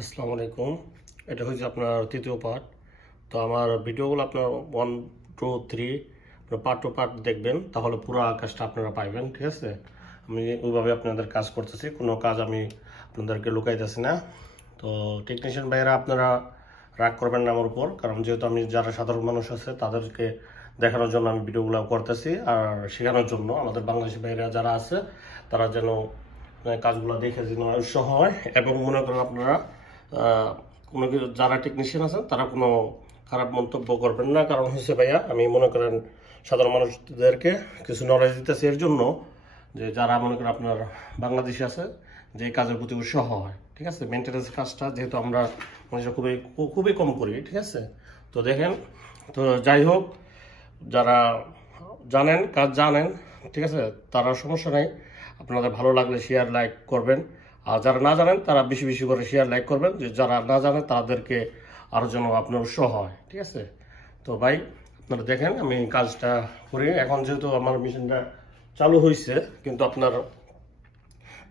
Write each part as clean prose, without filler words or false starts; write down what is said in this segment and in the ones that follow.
আসসালামুআলাইকুম। এটা হচ্ছে আপনার তৃতীয় পার্ট। তো আমার ভিডিওগুলো আপনার 1, 2, 3 পার্ট টু পার্ট দেখবেন, তাহলে পুরো কাজটা আপনারা পাইবেন। ঠিক আছে, আমি ওইভাবে আপনাদের কাজ করতেছি, কোনো কাজ আমি আপনাদেরকে লুকাইতেছি না। তো টেকনিশিয়ান ভাইয়েরা আপনারা রাগ করবেন না আমার উপর, কারণ যেহেতু আমি যারা সাধারণ মানুষ আছে তাদেরকে দেখানোর জন্য আমি ভিডিওগুলো করতেছি, আর শেখানোর জন্য আমাদের বাংলাদেশি ভাইয়েরা যারা আছে তারা যেন কাজগুলো দেখে যেন উৎসাহ হয়। এবং মনে করেন আপনারা কোনো কিছু যারা টেকনিশিয়ান আছেন তারা কোনো খারাপ মন্তব্য করবেন না, কারণ হচ্ছে ভাইয়া আমি মনে করেন সাধারণ মানুষদেরকে কিছু নলেজ দিতেছি এর জন্য, যে যারা মনে করেন আপনার বাংলাদেশি আছে যে কাজের প্রতি উৎসাহ হয়। ঠিক আছে, মেনটেন্যান্স কাজটা যেহেতু আমরা মানুষরা খুবই কম করি। ঠিক আছে, তো দেখেন, তো যাই হোক, যারা জানেন কাজ জানেন, ঠিক আছে, তারা সমস্যা নেই, আপনাদের ভালো লাগলে শেয়ার লাইক করবেন। আর যারা না জানেন তারা বেশি বেশি করে শেয়ার লাইক করবেন, যে যারা না জানেন তাদেরকে আরও যেন আপনার উৎসাহ হয়। ঠিক আছে, তো ভাই আপনারা দেখেন আমি কাজটা করি। এখন যেহেতু আমার মেশিনটা চালু হয়েছে কিন্তু আপনার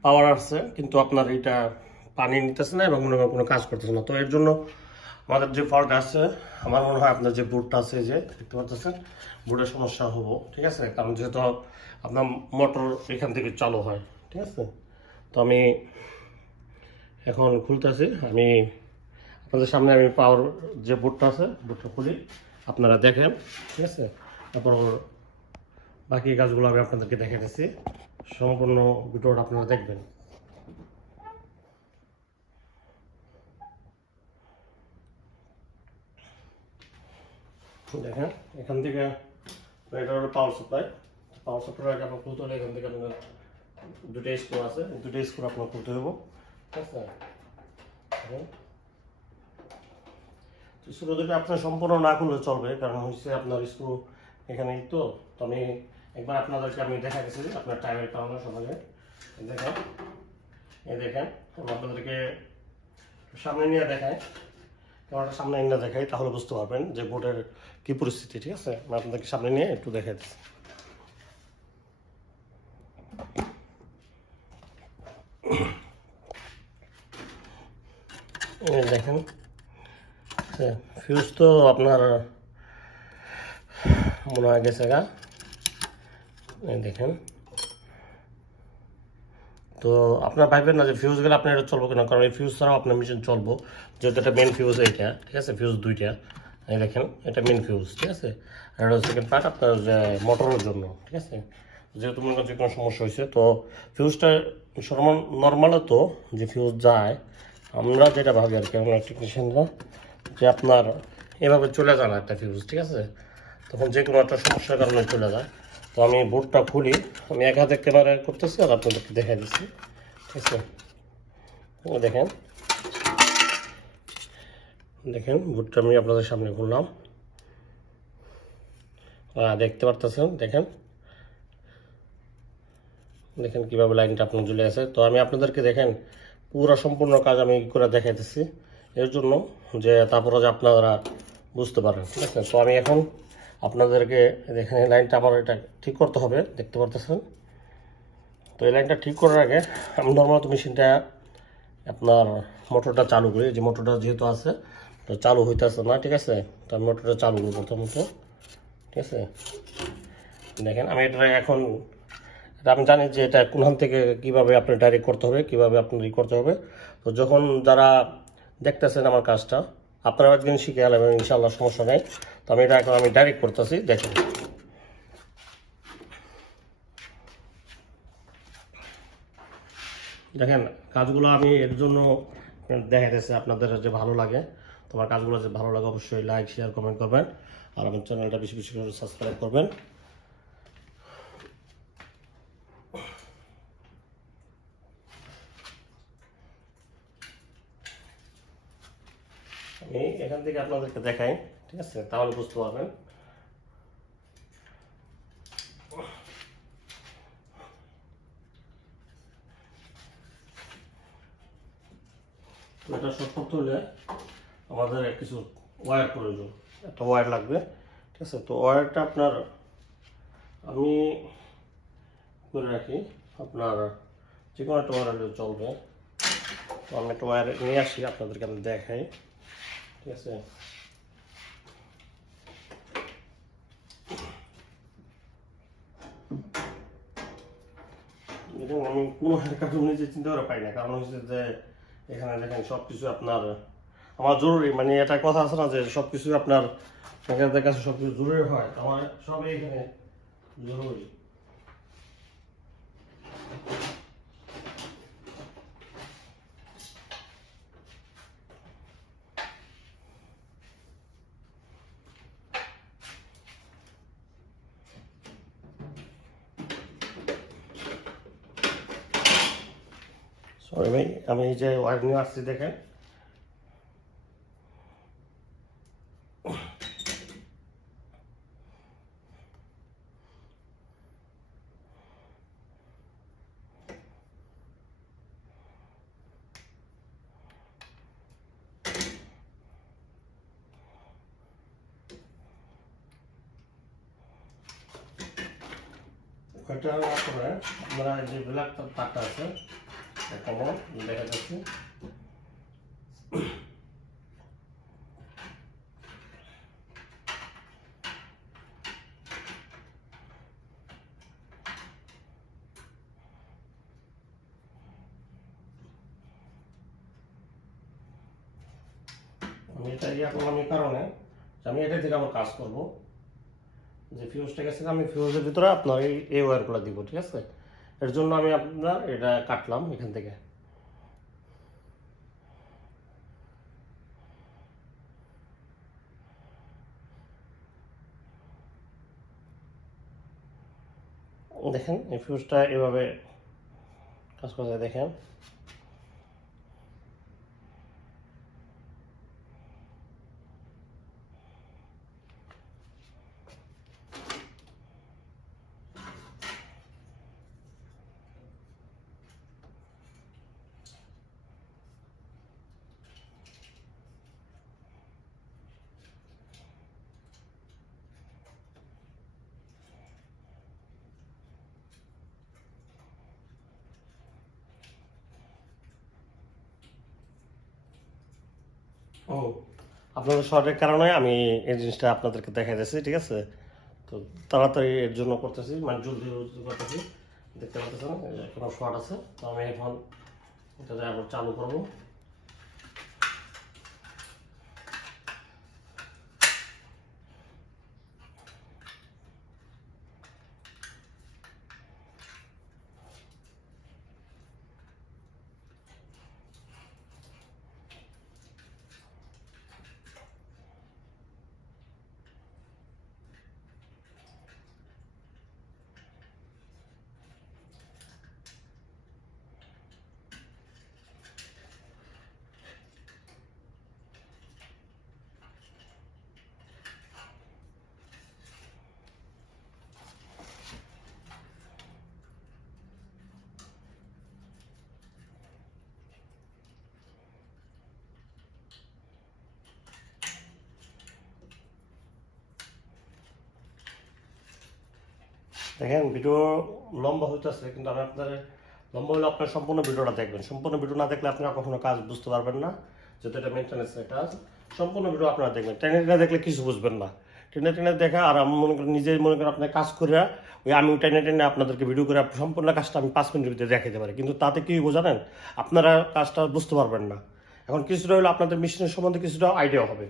পাওয়ার আসছে, কিন্তু আপনার এটা পানি নিতেছে না এবং মনে হয় কোনো কাজ করতেছে না। তো এর জন্য আমাদের যে ফল্ট আছে, আমার মনে হয় আপনার যে বোর্ডটা আছে, যে দেখতে পাচ্ছেন বোর্ডের সমস্যা হবো। ঠিক আছে, কারণ যেহেতু আপনার মোটর এখান থেকে চালু হয়। ঠিক আছে, তো আমি এখন খুলতেছি, আমি আপনাদের সামনে আমি পাওয়ার যে বোর্ডটা আছে বোর্ডটা খুলি, আপনারা দেখেন। ঠিক আছে, তারপর বাকি কাজগুলো আমি আপনাদেরকে দেখে দিচ্ছি, সম্পূর্ণ ভিডিওটা আপনারা দেখবেন। দেখেন এখান থেকে এটা হলো পাওয়ার সাপ্লাই আপনার খুলতে হলে এখান থেকে আপনার দুটো স্ক্রু আছে, দুটো স্ক্রু আপনার খুলতে হবে। ঠিক আছে, স্ক্রু দুটো আপনার সম্পূর্ণ না খুললে চলবে, কারণ হচ্ছে আপনার স্ক্রু এখানেই। তো আমি একবার আপনাদেরকে আমি দেখা গেছি আপনার টাইমের কারণে সবাই দেখেন, দেখেন আমি আপনাদেরকে সামনে নিয়ে দেখাই, ক্যামেরাটা সামনে নিয়ে দেখাই, তাহলে বুঝতে পারবেন যে বোর্ডের কি পরিস্থিতি। ঠিক আছে, আমি আপনাদেরকে সামনে নিয়ে একটু দেখাই দিচ্ছি। দেখেন ফিউজ তো আপনার মনে হয় গেছে গা, দেখেন। তো আপনার ভাববেন না যে ফিউজ গেলে আপনার এটা চলবো কিনা, কারণ এই ফিউজ ছাড়াও আপনার মেশিন চলবো, যেহেতু এটা মেন ফিউজ এইটা। ঠিক আছে, ফিউজ দুইটা, এই দেখেন এটা মেন ফিউজ। ঠিক আছে, আর এটা সেকেন্ড পার্ট আপনার মোটরের জন্য। ঠিক আছে, যেহেতু মনে করেন যে কোনো সমস্যা হয়েছে, তো ফিউজটা নর্মালে তো যে ফিউজ যায়, আমরা যেটা ভাবি আর কি আমরা টেকনিশিয়ানরা, যে আপনার এভাবে চলে যায় না একটা ফিউজ। ঠিক আছে, তখন যে কোনো একটা সমস্যার কারণে চলে যায়। তো আমি বোর্ডটা খুলি, আমি এক হাতে ক্যামেরা করতেছি আর আপনাদেরকে দেখা দিচ্ছি। ঠিক আছে, দেখেন দেখেন বোর্ডটা আমি আপনাদের সামনে খুললাম, দেখতে পারতেছেন। দেখেন দেখেন কীভাবে লাইনটা আপনার চলে আছে। তো আমি আপনাদেরকে দেখেন পুরো সম্পূর্ণ কাজ আমি করে দেখাইতেছি এর জন্য, যে তারপরে যে আপনারা বুঝতে পারেন। ঠিক আছে, তো আমি এখন আপনাদেরকে দেখেন এই লাইনটা আমার এটা ঠিক করতে হবে, দেখতে পারতেছেন। তো এই লাইনটা ঠিক করার আগে আমি নর্মাল মেশিনটা আপনার মোটরটা চালু করি, যে মোটরটা যেহেতু আছে তো চালু হইতেছে না। ঠিক আছে, তো আমি মোটরটা চালু করি প্রথমত। ঠিক আছে, দেখেন আমি এটা এখন আমি জানি যে এটা কোনখান থেকে কীভাবে আপনার ডাইরেক্ট করতে হবে, কীভাবে আপনার করতে হবে। তো যখন যারা দেখতেছেন আমার কাজটা, আপনারা একদিন শিখে গেলেন ইনশাআল্লাহ, সমস্যা নেই। তো আমি এটা এখন আমি ডাইরেক্ট করতেছি, দেখেন। দেখেন কাজগুলো আমি এর জন্য দেখাইতেছি আপনাদের যে ভালো লাগে। তোমার কাজগুলো যে ভালো লাগে অবশ্যই লাইক শেয়ার কমেন্ট করবেন, আর আমার চ্যানেলটা বেশি বেশি করে সাবস্ক্রাইব করবেন। আমি এখান থেকে আপনাদেরকে দেখাই, ঠিক আছে, তাহলে বুঝতে পারবেন। এটা শর্ট করতে হলে আমাদের কিছু ওয়্যার প্রয়োজন, একটা ওয়্যার লাগবে। ঠিক আছে, তো ওয়্যারটা আপনার আমি করে রাখি, আপনার যে কোনো একটা ওয়্যার চলবে। তো আমি একটা ওয়্যার নিয়ে আসি, আপনাদেরকে আমি দেখাই। ঠিক আছে, আমি কোনো কারণ নিজে চিন্তা করে পাই না, কারণ হচ্ছে যে এখানে দেখেন সবকিছু আপনার আমার জরুরি, মানে এটা কথা আছে না যে সবকিছু আপনার কাছে সবকিছু জরুরি হয়, আমার সবই এখানে জরুরি। সরি ভাই, আমি এই যে ওয়্যার নিয়ে আসছি দেখেন, ওইটা আপনারা আপনারা যে ব্ল্যাক তারটা আছে এখানে দেখা যাচ্ছে, আমি এটা ইয়া করলাম এই কারণে আমি এটা থেকে আমার কাজ করব, যে ফিউজটা গেছে আমি ফিউজের ভিতরে আপনার এই ওয়্যারগুলো দিব। ঠিক আছে, এর জন্য আমি আপনার এটা কাটলাম এখান থেকে। দেখেন এই ফিউজটা এভাবে কাজ করে, দেখেন ও আপনাদের শর্টের কারণে আমি এই জিনিসটা আপনাদেরকে দেখাই দিচ্ছি। ঠিক আছে, তো তাড়াতাড়ি এর জন্য করতেছি, মানে জলদি করতেছি। দেখতে পাচ্ছেন কোনো শর্ট আছে, তো আমি এখন এটা আবার চালু করবো। দেখেন ভিডিও লম্বা হইতেছে, কিন্তু আমি আপনার লম্বা হলে আপনার সম্পূর্ণ ভিডিওটা দেখবেন। সম্পূর্ণ ভিডিও না দেখলে আপনারা কখনো কাজ বুঝতে পারবেন না, যেহেতু এটা মেনটেন্যান্সের কাজ। সম্পূর্ণ ভিডিও আপনারা দেখবেন, টেনে টেনে দেখলে কিছু বুঝবেন না। টেনে টেনে দেখা আর আমি মনে করেন নিজে মনে করেন আপনার কাজ করে ওই আমি টেনে টেনে আপনাদেরকে ভিডিও করে সম্পূর্ণ কাজটা আমি 5 মিনিটের ভিতরে দেখাতে পারি, কিন্তু তাতে কি জানেন আপনারা কাজটা বুঝতে পারবেন না। এখন কিছুটা হলে আপনাদের মেশিনের সম্বন্ধে কিছুটা আইডিয়া হবে।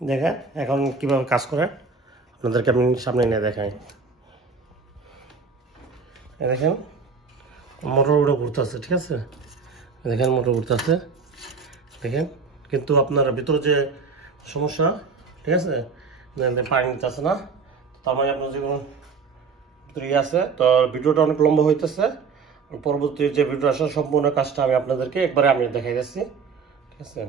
দেখেন এখন কিভাবে কাজ করে আপনাদেরকে আমি সামনে নিয়ে দেখাই। দেখেন মোটর উড়ে ঘুরতেছে, ঠিক আছে, দেখেন মোটর ঘুরতেছে দেখেন, কিন্তু আপনার ভিতরে যে সমস্যা, ঠিক আছে, পানি নিতেছে না, তার মানে আপনার যে কোনো আছে। তো ভিডিওটা অনেক লম্বা হইতেছে, পরবর্তী যে ভিডিও আসে সম্পূর্ণ কাজটা আমি আপনাদেরকে একবারে আমি দেখাই যাচ্ছি, ঠিক আছে।